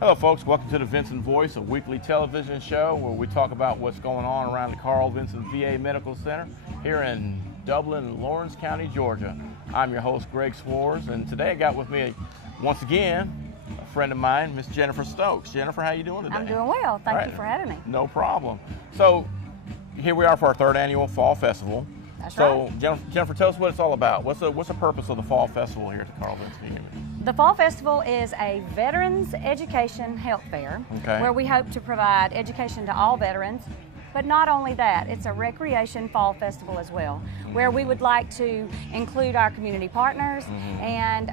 Hello folks, welcome to the Vinson Voice, a weekly television show where we talk about what's going on around the Carl Vinson VA Medical Center here in Dublin, Lawrence County, Georgia. I'm your host, Greg Swartz, and today I got with me, once again, a friend of mine, Miss Jennifer Stokes. Jennifer, how you doing today? I'm doing well. Thank you for having me. No problem. So, here we are for our third annual Fall Festival. That's right. So, Jennifer, tell us what it's all about. What's the purpose of the Fall Festival here at the Carl Vinson VA? The Fall Festival is a Veterans Education Health Fair where we hope to provide education to all veterans. But not only that, it's a recreation fall festival as well, where we would like to include our community partners and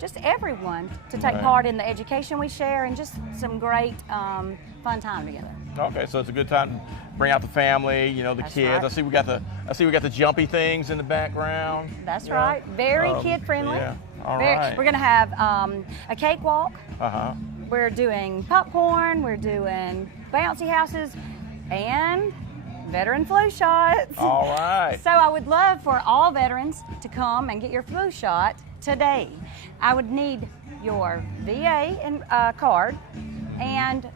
just everyone to take part in the education we share and just some great fun time together. Okay, so it's a good time to bring out the family, you know, the kids. Right. I see we got the jumpy things in the background. That's right. Very kid friendly. Yeah. All right. We're going to have a cakewalk. We're doing popcorn. We're doing bouncy houses and veteran flu shots. All right. So I would love for all veterans to come and get your flu shot today. I would need your VA card and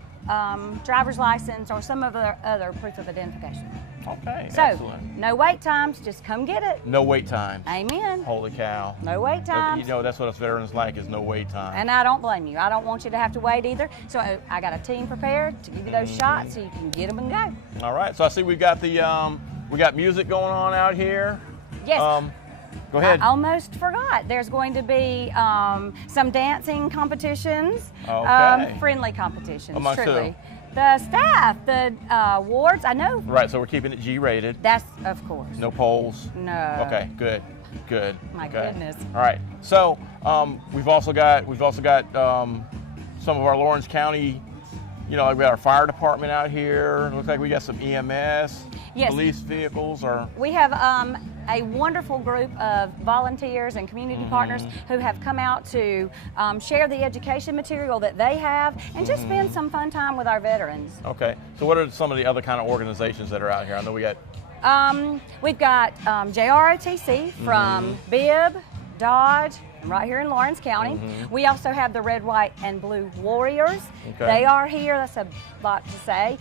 driver's license or some other proof of identification. Okay, so, excellent. No wait times, just come get it. No wait times. Amen. Holy cow. No wait times. You know, that's what us veterans like, is no wait time. And I don't blame you. I don't want you to have to wait either. So I got a team prepared to give you those shots so you can get them and go. All right, so I see we got we got music going on out here. Yes. Go ahead. I almost forgot. There's going to be some dancing competitions, friendly competitions, amongst truly. who? The staff, the wards, I know. Right, so we're keeping it G-rated. That's, of course. No polls? No. Okay, good. My goodness. All right, so we've also got some of our Lawrence County, you know, like we got our fire department out here. Looks like we got some EMS, police vehicles. We have a wonderful group of volunteers and community partners who have come out to share the education material that they have and just spend some fun time with our veterans. Okay, so what are some of the other kind of organizations that are out here? I know we got... we've got JROTC from Bibb, Dodge, right here in Lawrence County. We also have the Red, White, and Blue Warriors. Okay. They are here. That's a lot to say.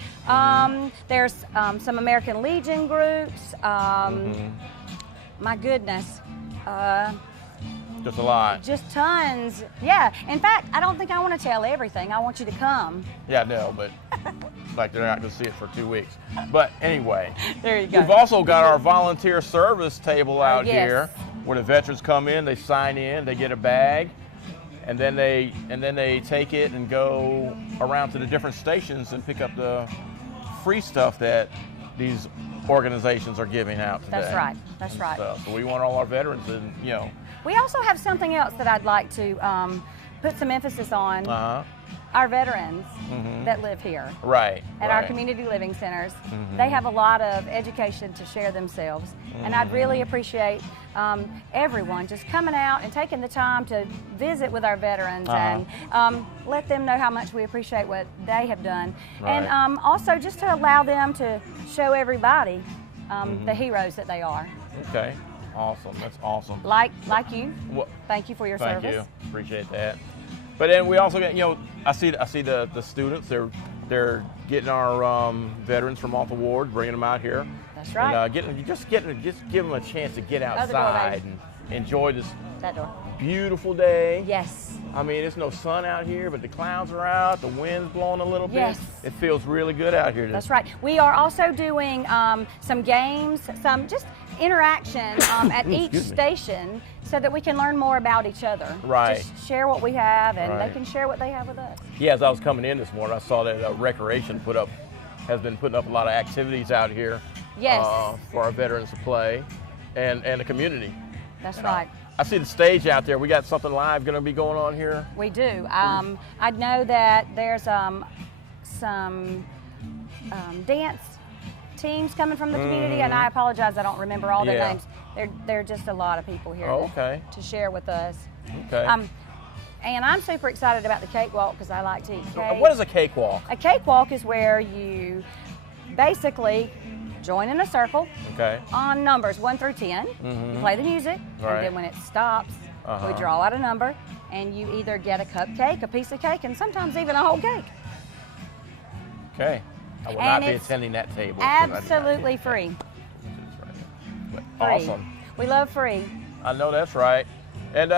There's some American Legion groups. My goodness. Just a lot. Just tons. Yeah. In fact, I don't think I want to tell everything. I want you to come. Yeah, no, but like they're not going to see it for 2 weeks. But anyway. There you go. We've also got our volunteer service table out here where the veterans come in, they sign in, they get a bag, and then they take it and go around to the different stations and pick up the free stuff that these organizations are giving out today. That's right. That's right. So we want all our veterans to, you know. We also have something else that I'd like to put some emphasis on. Our veterans that live here. Right. At our community living centers. They have a lot of education to share themselves. And I'd really appreciate everyone just coming out and taking the time to visit with our veterans and let them know how much we appreciate what they have done. Right. And also just to allow them to show everybody the heroes that they are. Okay. Awesome. That's awesome. Like you. Well, thank you for your service. Thank you. Appreciate that. But then we also get, you know, I see the students. They're getting our veterans from off the ward, bringing them out here. That's right. And just give them a chance to get outside and enjoy this beautiful day. Yes. I mean, there's no sun out here, but the clouds are out. The wind's blowing a little bit. Yes. It feels really good out here. That's right. We are also doing some games, some just interaction at each station so that we can learn more about each other. Right. Just share what we have and they can share what they have with us. Yeah, as I was coming in this morning, I saw that Recreation has been putting up a lot of activities out here for our veterans to play and the community. That's right. I see the stage out there. We got something live going to be going on here. We do. I know that there's some dance teams coming from the community, and I apologize, I don't remember all their names. They're just a lot of people here to share with us. Okay. And I'm super excited about the cakewalk because I like to eat cake. What is a cakewalk? A cakewalk is where you basically join in a circle on numbers 1 through 10. You play the music, and then when it stops, We draw out a number, and you either get a cupcake, a piece of cake, and sometimes even a whole cake. Okay. I will not be attending that table. Absolutely free. Awesome. We love free. I know that's right. And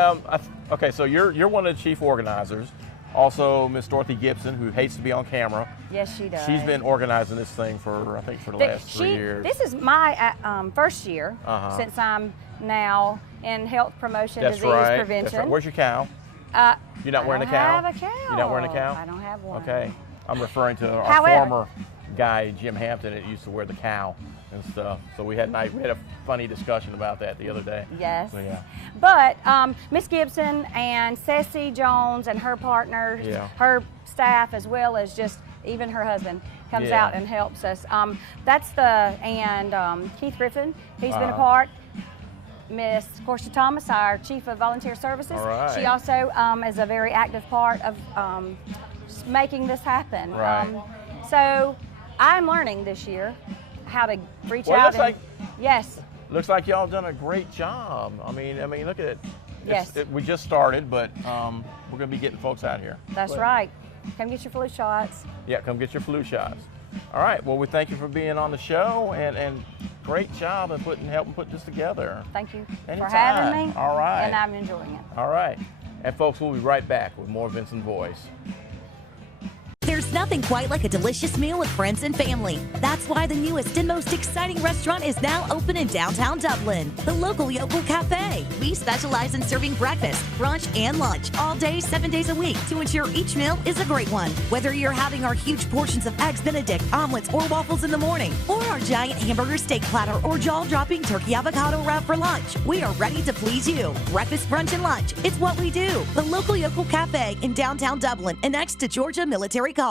okay, so you're one of the chief organizers. Also, Miss Dorothy Gibson, who hates to be on camera. Yes, she does. She's been organizing this thing for, I think, for the last 3 years. This is my first year since I'm now in health promotion, disease prevention. That's right. Where's your cow? You're not wearing a cow? I don't have a cow. You're not wearing a cow? I don't have one. Okay. I'm referring to our former guy, Jim Hampton, that used to wear the cow and stuff. So we had a funny discussion about that the other day. Yes. So, yeah. But Miss Gibson and Cesci Jones and her partners, her staff, as well as just even her husband, comes out and helps us. Keith Griffin, he's been a part. Miss Corsia Thomas, our Chief of Volunteer Services. All right. She also is a very active part of making this happen. Right. So I'm learning this year how to reach out. Yes. Looks like y'all done a great job. I mean, look at it. Yes. We just started, but we're going to be getting folks out here. That's right. Come get your flu shots. Yeah, come get your flu shots. All right. Well, we thank you for being on the show, and great job in helping put this together. Thank you Anytime. for having me. All right. And I'm enjoying it. All right. And folks, we'll be right back with more Vinson Voice. There's nothing quite like a delicious meal with friends and family. That's why the newest and most exciting restaurant is now open in downtown Dublin, the Local Yokel Cafe. We specialize in serving breakfast, brunch, and lunch all day, 7 days a week to ensure each meal is a great one. Whether you're having our huge portions of eggs Benedict, omelets, or waffles in the morning, or our giant hamburger steak platter or jaw-dropping turkey avocado wrap for lunch, we are ready to please you. Breakfast, brunch, and lunch, it's what we do. The Local Yokel Cafe in downtown Dublin and next to Georgia Military College.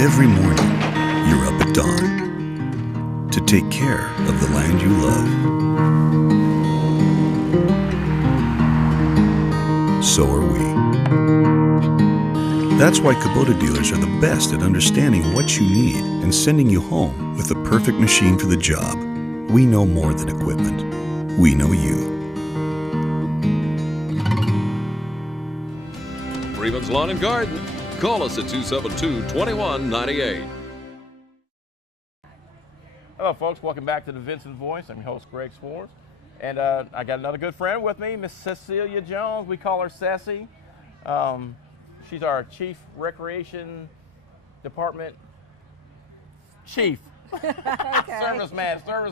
Every morning, you're up at dawn to take care of the land you love. So are we. That's why Kubota dealers are the best at understanding what you need and sending you home with the perfect machine for the job. We know more than equipment. We know you. Freeman's Lawn and Garden. Call us at 272-2198. Hello, folks. Welcome back to the Vinson Voice. I'm your host, Greg Swartz. And I got another good friend with me, Miss Cecilia Jones. We call her Cesci. She's our Chief Recreation Department Chief. Service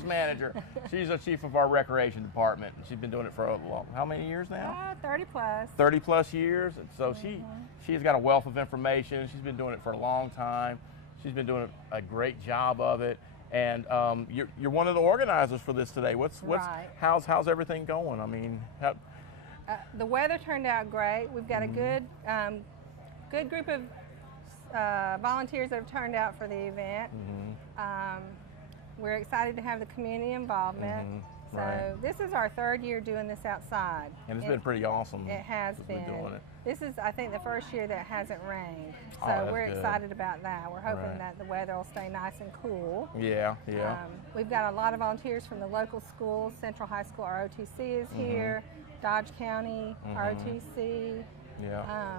manager. She's the chief of our recreation department. She's been doing it for how many years now? 30 plus. 30 plus years. And so she's got a wealth of information. She's been doing it for a long time. She's been doing a great job of it. And you're one of the organizers for this today. How's everything going? I mean, the weather turned out great. We've got a good group of volunteers that have turned out for the event. We're excited to have the community involvement. So this is our third year doing this outside. And it's been pretty awesome. It has been. Doing it. This is, I think, the first year that hasn't rained. So we're excited about that. We're hoping that the weather will stay nice and cool. Yeah. We've got a lot of volunteers from the local schools. Central High School, our OTC is here. Dodge County, our OTC. Yeah.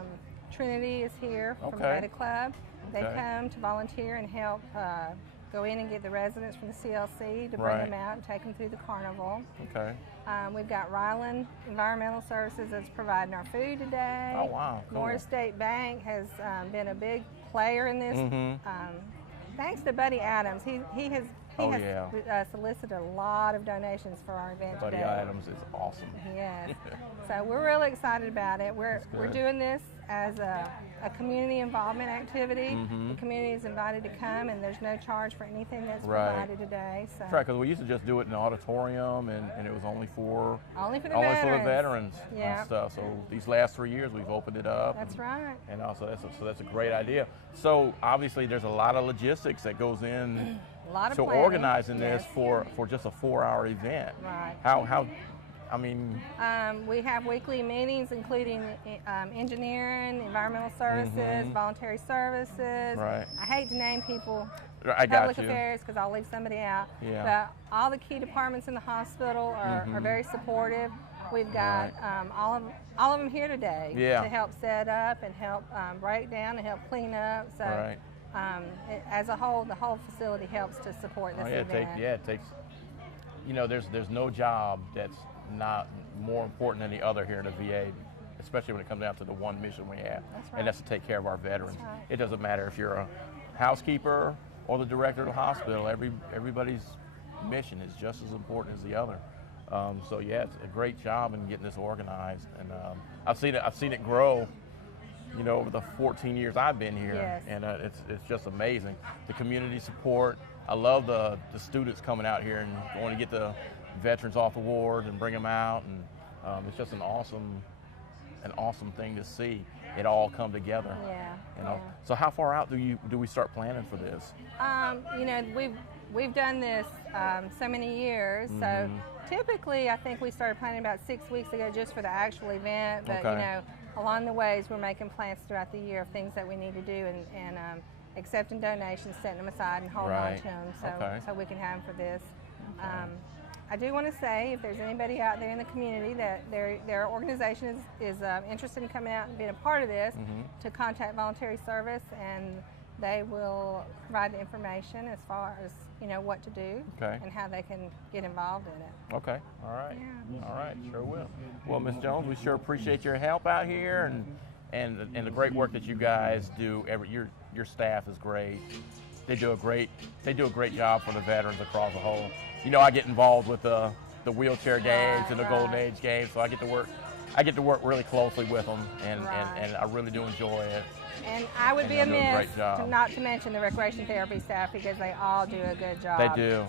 Trinity is here from the Beta Club. They come to volunteer and help go in and get the residents from the CLC to bring them out and take them through the carnival. Okay. We've got Ryland Environmental Services that's providing our food today. Oh, wow. Cool. Morris State Bank has been a big player in this. Thanks to Buddy Adams. He has solicited a lot of donations for our event Buddy today. Adams is awesome. Yes. So we're really excited about it. We're doing this as a community involvement activity. The community is invited to come, and there's no charge for anything that's provided today. So. Right, because we used to just do it in the auditorium, and it was only for the veterans and stuff. So these last 3 years, we've opened it up. That's right. And also, that's a great idea. So obviously, there's a lot of logistics that goes in. A lot of so planning. organizing this for just a 4-hour event. Right. We have weekly meetings, including engineering, environmental services, voluntary services. Right. I hate to name people I got public you. affairs, because I'll leave somebody out. Yeah. But all the key departments in the hospital are very supportive. We've got all of them here today to help set up and help break down and help clean up. So as a whole, the whole facility helps to support this event. It takes, you know, there's no job that's not more important than the other here in the VA, especially when it comes down to the one mission we have, and that's to take care of our veterans. It doesn't matter if you're a housekeeper or the director of the hospital. Everybody's mission is just as important as the other. So yeah, it's a great job in getting this organized, and I've seen it grow, you know, over the 14 years I've been here, and it's just amazing. The community support. I love the students coming out here and going to get the veterans off the ward and bring them out, and it's just an awesome thing to see it all come together. You know. So how far out do we start planning for this? You know, we've done this so many years, so typically I think we started planning about 6 weeks ago just for the actual event, but you know, along the ways we're making plans throughout the year of things that we need to do, and accepting donations, setting them aside and holding on to them so we can have them for this. I do want to say, if there's anybody out there in the community that their organization is interested in coming out and being a part of this, to contact Voluntary Service, and they will provide the information as far as, you know, what to do and how they can get involved in it. Okay, all right. All right, sure will. Well, Ms. Jones, we sure appreciate your help out here, and the great work that you guys do. Your staff is great. They do a great job for the veterans across the whole. You know, I get involved with the wheelchair games and the Golden Age games, so I get to work really closely with them, and I really do enjoy it. And I would be amiss not to mention the recreation therapy staff, because they all do a good job. They do.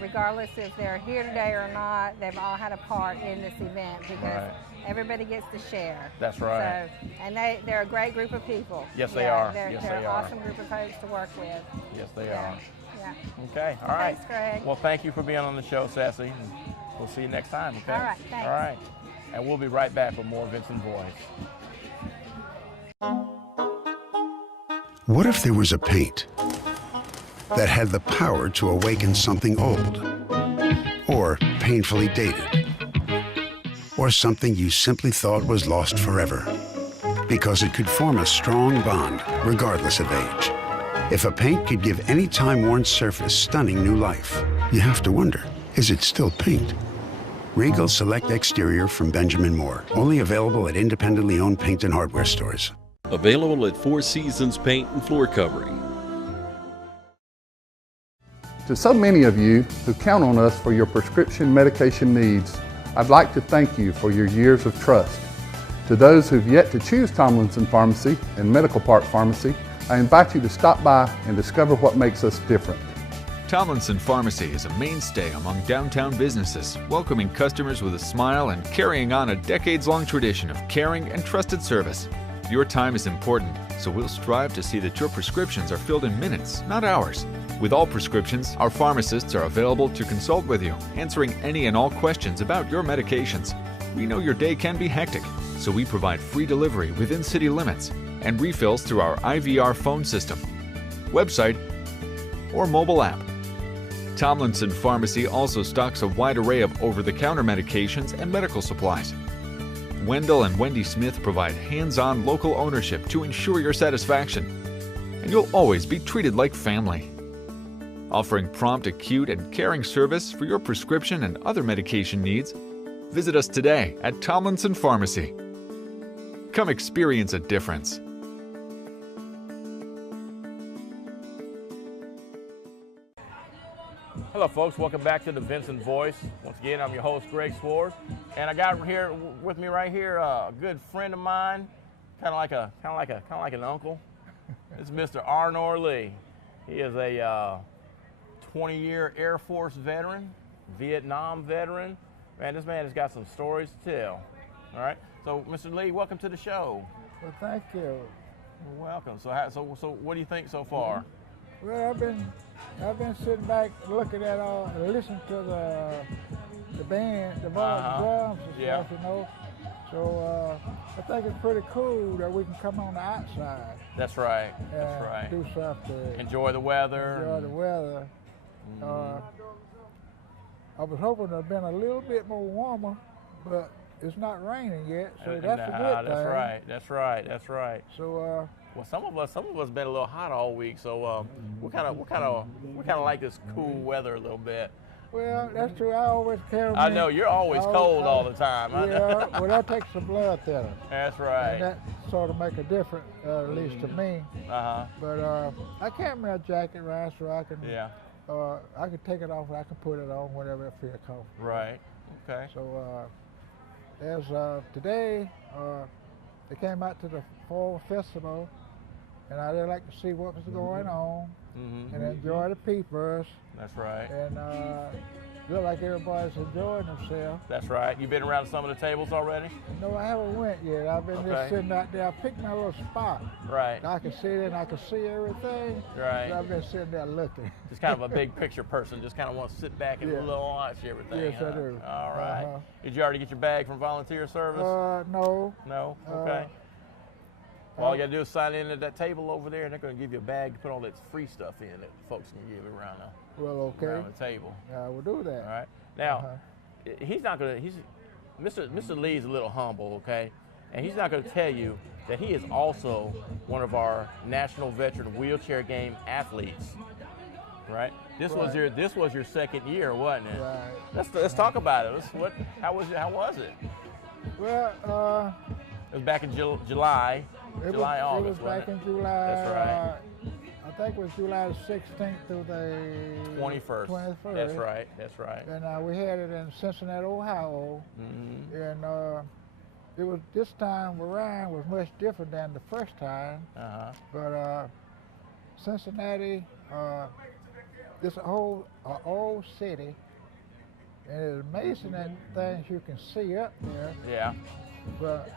Regardless if they're here today or not, they've all had a part in this event, because everybody gets to share. That's right. So, and they're a great group of people. Yes, they are. They're an awesome group of folks to work with. Yes, they are. Yeah. Okay, all right. Thanks, Greg. Well, thank you for being on the show, Cesci. We'll see you next time, okay? All right, thanks. All right. And we'll be right back with more Vinson Voice. What if there was a paint that had the power to awaken something old, or painfully dated, or something you simply thought was lost forever, because it could form a strong bond regardless of age? If a paint could give any time-worn surface stunning new life, you have to wonder, is it still paint? Regal Select Exterior from Benjamin Moore, only available at independently owned paint and hardware stores. Available at Four Seasons Paint and Floor Covering. To so many of you who count on us for your prescription medication needs, I'd like to thank you for your years of trust. To those who've yet to choose Tomlinson Pharmacy and Medical Park Pharmacy, I invite you to stop by and discover what makes us different. Tomlinson Pharmacy is a mainstay among downtown businesses, welcoming customers with a smile and carrying on a decades-long tradition of caring and trusted service. Your time is important, so we'll strive to see that your prescriptions are filled in minutes, not hours. With all prescriptions, our pharmacists are available to consult with you, answering any and all questions about your medications. We know your day can be hectic, so we provide free delivery within city limits and refills through our IVR phone system, website, or mobile app. Tomlinson Pharmacy also stocks a wide array of over-the-counter medications and medical supplies. Wendell and Wendy Smith provide hands-on local ownership to ensure your satisfaction, and you'll always be treated like family. Offering prompt, acute, and caring service for your prescription and other medication needs, visit us today at Tomlinson Pharmacy. Come experience a difference. Hello, folks. Welcome back to the Vinson Voice. Once again, I'm your host, Greg Swartz, and I got here with me right here a good friend of mine, kind of like an uncle. It's Mr. Arnor Lee. He is a 20-year Air Force veteran, Vietnam veteran. Man, this man has got some stories to tell. All right. So, Mr. Lee, welcome to the show. Well, thank you. You're welcome. So what do you think so far? Well, I've been sitting back looking at listening to the band, the drums and stuff, you know. So I think it's pretty cool that we can come on the outside. That's right. And That's right. do something. Enjoy the weather. Enjoy the weather. I was hoping it had been a little bit more warmer, but it's not raining yet, so that's a good thing. That's right. That's right. That's right. So well, some of us been a little hot all week, so we kind of like this cool weather a little bit. Well, that's true. I always carry. I know you're always cold all the time. Yeah, well, that takes some blood thinner. That's right. And that sort of make a difference, at least to me. But I carry my jacket around so I can. Yeah. I can take it off and I can put it on whenever I feel comfortable. Right. Okay. So as today, they came out to the fall festival, and I did like to see what was going on and enjoy the peepers. That's right. And look like everybody's enjoying themselves. That's right. You been around some of the tables already? No, I haven't went yet. I've been just sitting out there. I picked my little spot. Right. I can sit in, I can see everything. Right. So I've been sitting there looking. Just kind of a big picture person. Just kind of want to sit back and watch everything. Yes, I do. All right. Did you already get your bag from volunteer service? No. No? Okay. All you got to do is sign in at that table over there, and they're going to give you a bag to put all that free stuff in that folks can give around around the table. Yeah, we'll do that. All right. Now, he's not going to, Mr. Lee's a little humble, okay? And he's not going to tell you that he is also one of our National Veteran Wheelchair Game athletes, right? This was your second year, wasn't it? Right. Let's talk about it. How was it? Well, it was back in July. August. It was back in July. That's right. I think it was July the 16th through the 21st. That's right. And we had it in Cincinnati, Ohio. And it was this time around was much different than the first time. But Cincinnati, this whole old city, and it's amazing that things you can see up there. Yeah. But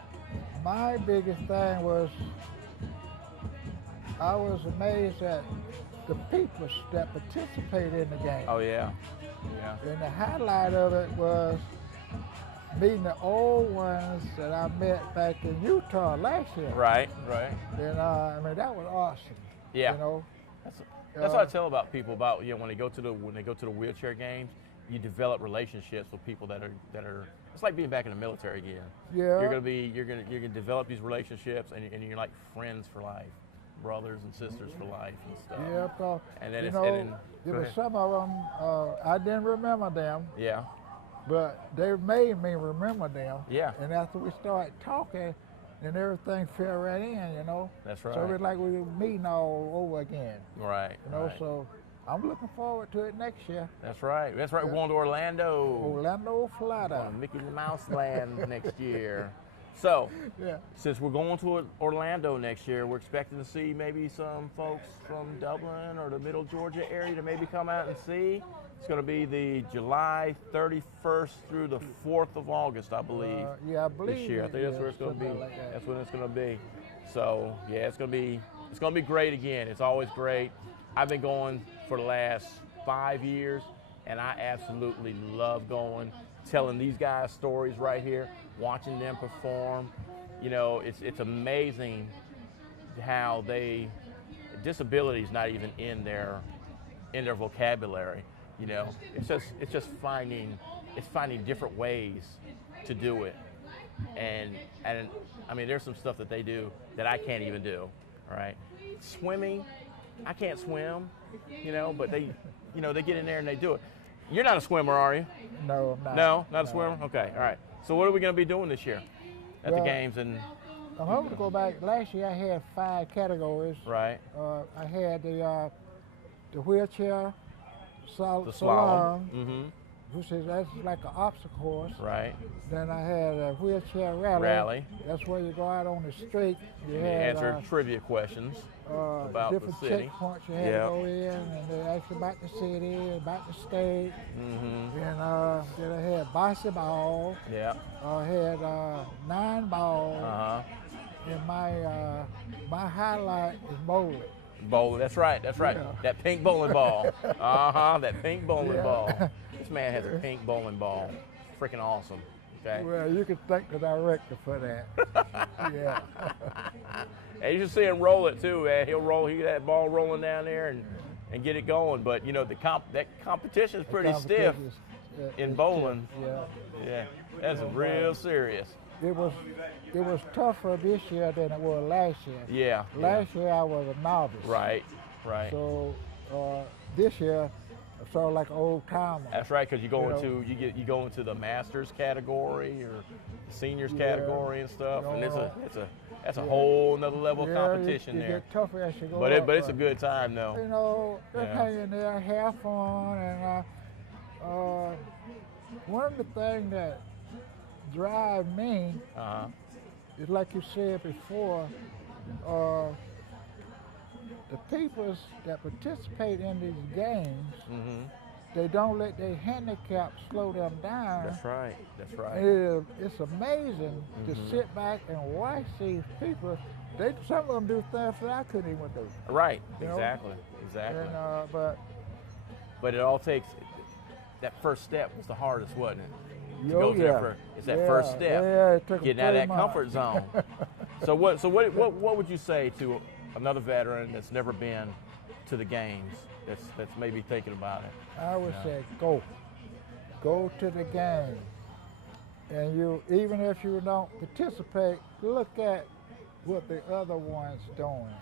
my biggest thing was I was amazed at the people that participated in the game. Oh, yeah. Yeah. And the highlight of it was meeting the old ones that I met back in Utah last year. Right. And I mean, that was awesome. Yeah. You know? That's what I tell about people about, when they go to the wheelchair games, you develop relationships with people that are it's like being back in the military again. Yeah. You're gonna develop these relationships, and you're like friends for life, brothers and sisters for life and stuff. Yeah, so, and then there was some of them I didn't remember them. Yeah. But they made me remember them. Yeah. And after we started talking, then everything fell right in, you know. That's right. So it was like we were meeting all over again. Right. You know, so I'm looking forward to it next year. That's right. We're going to Orlando. Orlando, Florida. Mickey Mouse Land next year. So, since we're going to Orlando next year, we're expecting to see maybe some folks from Dublin or the Middle Georgia area to maybe come out and see. It's going to be the July 31st through the 4th of August, I believe. Yeah, I believe this year. I think that's where it's going to be. Like that's when it's going to be. So, yeah, it's going to be great again. It's always great. I've been going for the last 5 years, and I absolutely love going, telling these guys stories right here, watching them perform. You know, it's amazing how disability is not even in their vocabulary. You know, it's just finding different ways to do it, and I mean, there's some stuff that they do that I can't even do. Right, swimming. I can't swim, you know, but they get in there and they do it. You're not a swimmer, are you? No, I'm not. No, not a swimmer? Okay, all right. So what are we going to be doing this year at the games? And I'm hoping to go back. Last year I had 5 categories. Right. I had the wheelchair, the slalom, which is that's like an obstacle course. Right. Then I had a wheelchair rally. That's where you go out on the street. You answer trivia questions about different the city. checkpoints you had to go in, and they ask you about the city, about the state. And then I had basketball. Yeah. I had 9 balls. And my highlight is bowling. Bowling, that's right. Yeah. That pink bowling ball. That pink bowling ball. This man has a pink bowling ball. Freaking awesome. Okay. Well, you can thank the director for that. Yeah. And you should see him roll it too, man. He'll get that ball rolling down there and get it going. But you know, that competition is pretty stiff in bowling. Yeah, that's real serious. It was tougher this year than it was last year. Yeah. Last year I was a novice. Right. So this year, I'm sort of like an old timer. That's right, because you go into the masters category or the seniors category and stuff, and that's a whole another level of competition you there. Get tougher as you go but up, it's a good time though. You know, just hang in there, have fun, and one of the things that drive me is, like you said before, the people that participate in these games, they don't let their handicap slow them down. That's right. It's amazing to sit back and watch these people. Some of them do things that I couldn't even do. Right, exactly. And, but it all takes, that first step was the hardest, wasn't it? It's that first step, getting out of that comfort zone. So what would you say to another veteran that's never been to the games, that's maybe thinking about it? I would say go to the game, and you, even if you don't participate, look at what the other ones doing.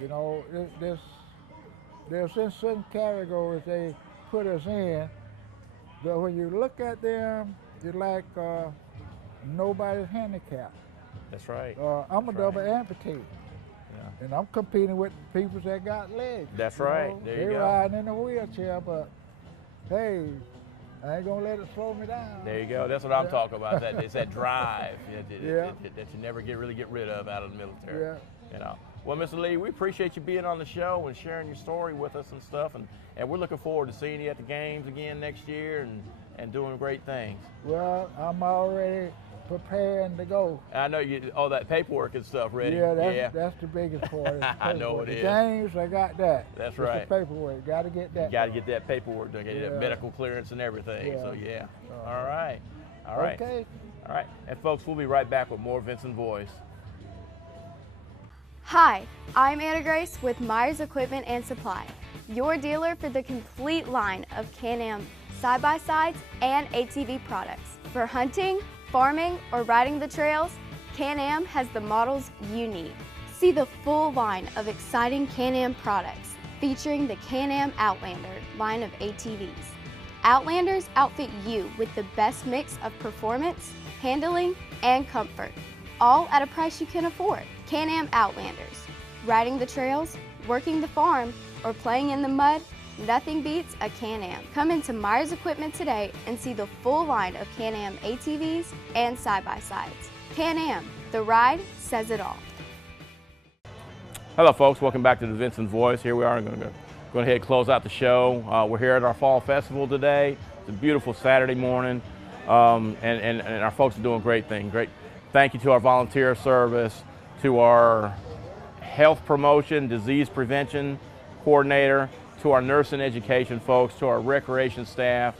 You know, there's in certain categories they put us in, but when you look at them, you're like nobody's handicapped. That's right. I'm a double amputee. And I'm competing with people that got legs. That's right. There you go. They're riding in a wheelchair, but hey, I ain't gonna let it slow me down. There you go. That's what I'm talking about. It's that drive that you never really get rid of out of the military. Yeah. You know. Well, Mr. Lee, we appreciate you being on the show and sharing your story with us and stuff, and we're looking forward to seeing you at the games again next year and doing great things. Well, I'm already preparing to go. I know all that paperwork and stuff ready. Yeah, that's the biggest part. I know it is. The games, I got that. That's right. The paperwork, got to get that. Got to get that paperwork done, get that medical clearance and everything. So all right. Okay. All right, and folks, we'll be right back with more Vinson Voice. Hi, I'm Anna Grace with Myers Equipment and Supply, your dealer for the complete line of Can-Am side-by-sides and ATV products. For hunting, farming, or riding the trails, Can-Am has the models you need. See the full line of exciting Can-Am products featuring the Can-Am Outlander line of ATVs. Outlanders outfit you with the best mix of performance, handling, and comfort, all at a price you can afford. Can-Am Outlanders. Riding the trails, working the farm, or playing in the mud, nothing beats a Can-Am. Come into Myers Equipment today and see the full line of Can-Am ATVs and side-by-sides. Can-Am, the ride says it all. Hello folks, welcome back to the Vinson Voice. Here we are, going to go ahead and close out the show. We're here at our fall festival today. It's a beautiful Saturday morning, and our folks are doing great things. Great. Thank you to our volunteer service, to our health promotion, disease prevention coordinator, to our nursing education folks, to our recreation staff,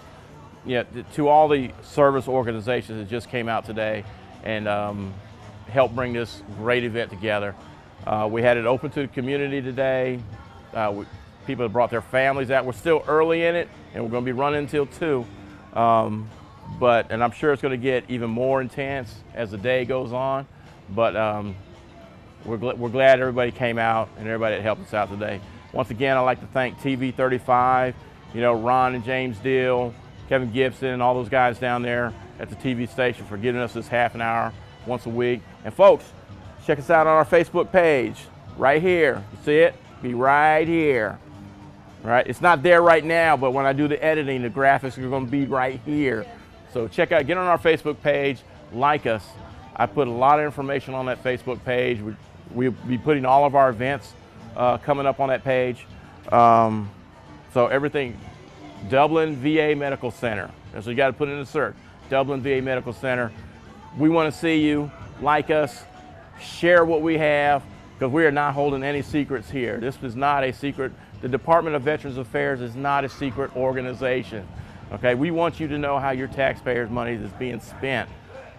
to all the service organizations that just came out today and helped bring this great event together. We had it open to the community today. People have brought their families out. We're still early in it, and we're going to be running until 2. And I'm sure it's going to get even more intense as the day goes on. But we're glad everybody came out and everybody that helped us out today. Once again, I'd like to thank TV 35, Ron and James Deal, Kevin Gibson, and all those guys down there at the TV station for giving us this half an hour once a week. And folks, check us out on our Facebook page, right here. You see it? Be right here. Right? It's not there right now, but when I do the editing, the graphics are going to be right here. So get on our Facebook page, like us. I put a lot of information on that Facebook page. We'll be putting all of our events coming up on that page. So everything, Dublin VA Medical Center. So you got to put in a search, Dublin VA Medical Center. We want to see you, like us, share what we have, because we are not holding any secrets here. This is not a secret. The Department of Veterans Affairs is not a secret organization. Okay, we want you to know how your taxpayers' money is being spent,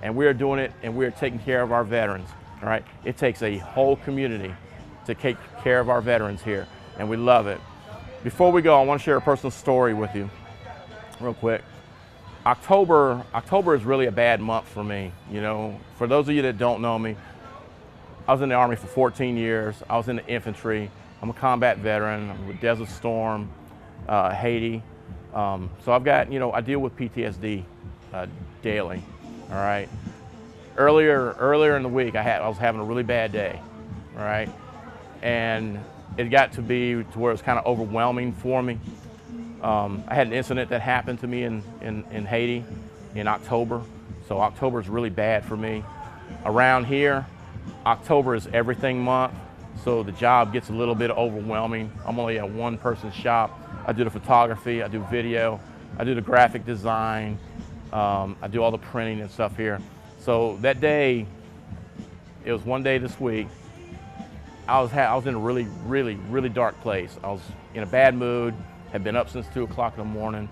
and we're doing it, and we're taking care of our veterans. All right, it takes a whole community to take care of our veterans here, and we love it. Before we go, I want to share a personal story with you, real quick. October is really a bad month for me. You know, for those of you that don't know me, I was in the Army for 14 years. I was in the infantry. I'm a combat veteran. I'm with Desert Storm, Haiti. So I've got, you know, I deal with PTSD daily. All right. Earlier in the week, I was having a really bad day. All right, and it got to be to where it was kind of overwhelming for me. I had an incident that happened to me in Haiti in October. So October is really bad for me. Around here, October is everything month. So the job gets a little bit overwhelming. I'm only a one-person shop. I do the photography, I do video, I do the graphic design, I do all the printing and stuff here. So that day, it was one day this week, I was in a really dark place. I was in a bad mood, had been up since 2 o'clock in the morning,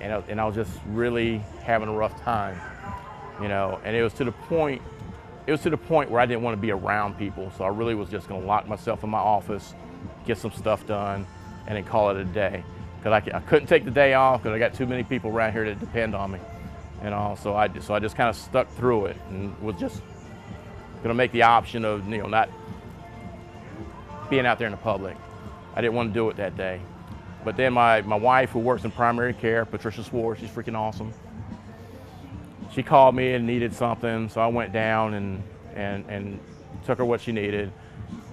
and I was just really having a rough time, you know. And it was to the point where I didn't want to be around people. So I really was just going to lock myself in my office, get some stuff done, and then call it a day. Because I couldn't take the day off because I got too many people around here that depend on me, you know. So I just kind of stuck through it and was just going to make the option of, you know, not being out there in the public. I didn't want to do it that day. But then my wife, who works in primary care, Patricia Swartz, she's freaking awesome. She called me and needed something, so I went down and took her what she needed.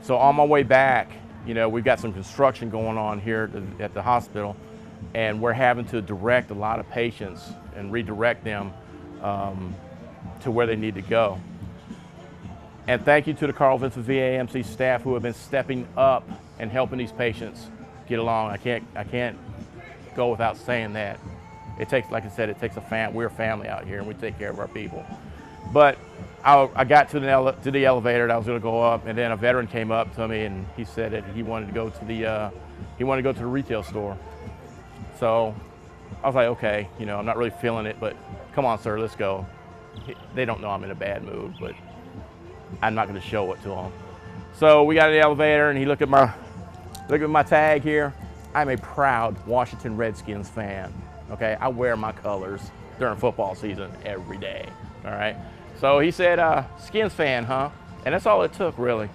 So on my way back, you know, we've got some construction going on here at the hospital, and we're having to direct a lot of patients and redirect them to where they need to go. And thank you to the Carl Vinson VA/MC staff who have been stepping up and helping these patients get along. I can't go without saying that. It takes, like I said, it takes we're a family out here, and we take care of our people. But I got to the elevator that I was going to go up, and then a veteran came up to me, and he said that he wanted to go to the retail store. So I was like, okay, you know, I'm not really feeling it, but come on, sir, let's go. They don't know I'm in a bad mood, but I'm not going to show it to them. So we got in the elevator, and he looked at my tag here. I'm a proud Washington Redskins fan. Okay, I wear my colors during football season every day. All right. So he said, "Skins fan, huh?" And that's all it took, really.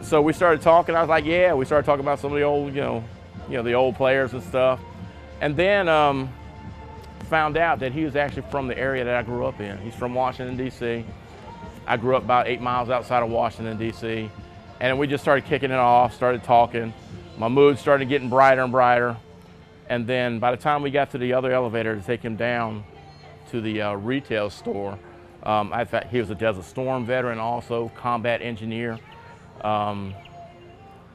So we started talking. I was like, "Yeah." We started talking about some of the old, the old players and stuff. And then found out that he was actually from the area that I grew up in. He's from Washington, D.C. I grew up about 8 miles outside of Washington, D.C. And we just started kicking it off, started talking. My mood started getting brighter and brighter. And then by the time we got to the other elevator to take him down to the retail store, I thought he was a Desert Storm veteran also, combat engineer.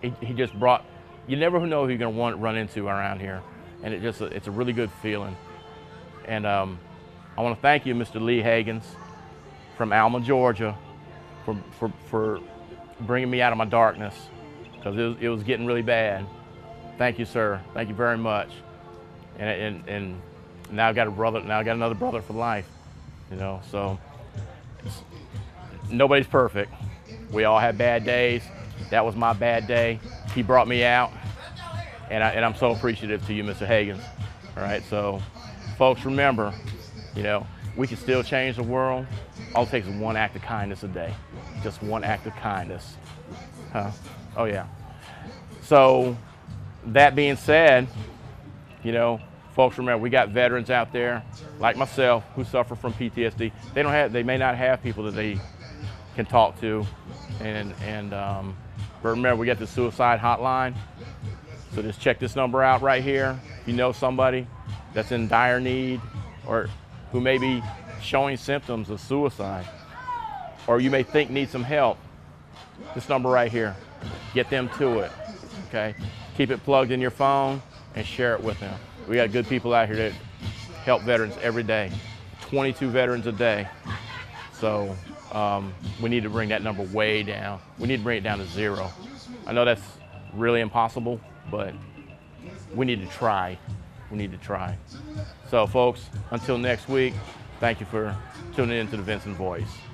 He just brought, you never know who you're going to run into around here. And it's a really good feeling. And I want to thank you, Mr. Lee Hagens from Alma, Georgia, for bringing me out of my darkness, because it was getting really bad. Thank you, sir. Thank you very much. And now I got a brother. Now I got another brother for life. You know, so nobody's perfect. We all have bad days. That was my bad day. He brought me out, and I'm so appreciative to you, Mr. Hagens. All right, so folks, remember, you know, we can still change the world. All it takes is one act of kindness a day. Just one act of kindness. Huh? Oh yeah. So that being said, you know, folks, remember, we got veterans out there like myself who suffer from PTSD. They may not have people that they can talk to, but remember, we got the suicide hotline. So just check this number out right here. If you know somebody that's in dire need or who may be showing symptoms of suicide, or you may think needs some help, this number right here, get them to it, okay? Keep it plugged in your phone and share it with them. We got good people out here that help veterans every day, 22 veterans a day. So we need to bring that number way down. We need to bring it down to 0. I know that's really impossible, but we need to try. we need to try. So folks, until next week, thank you for tuning in to the Vinson Voice.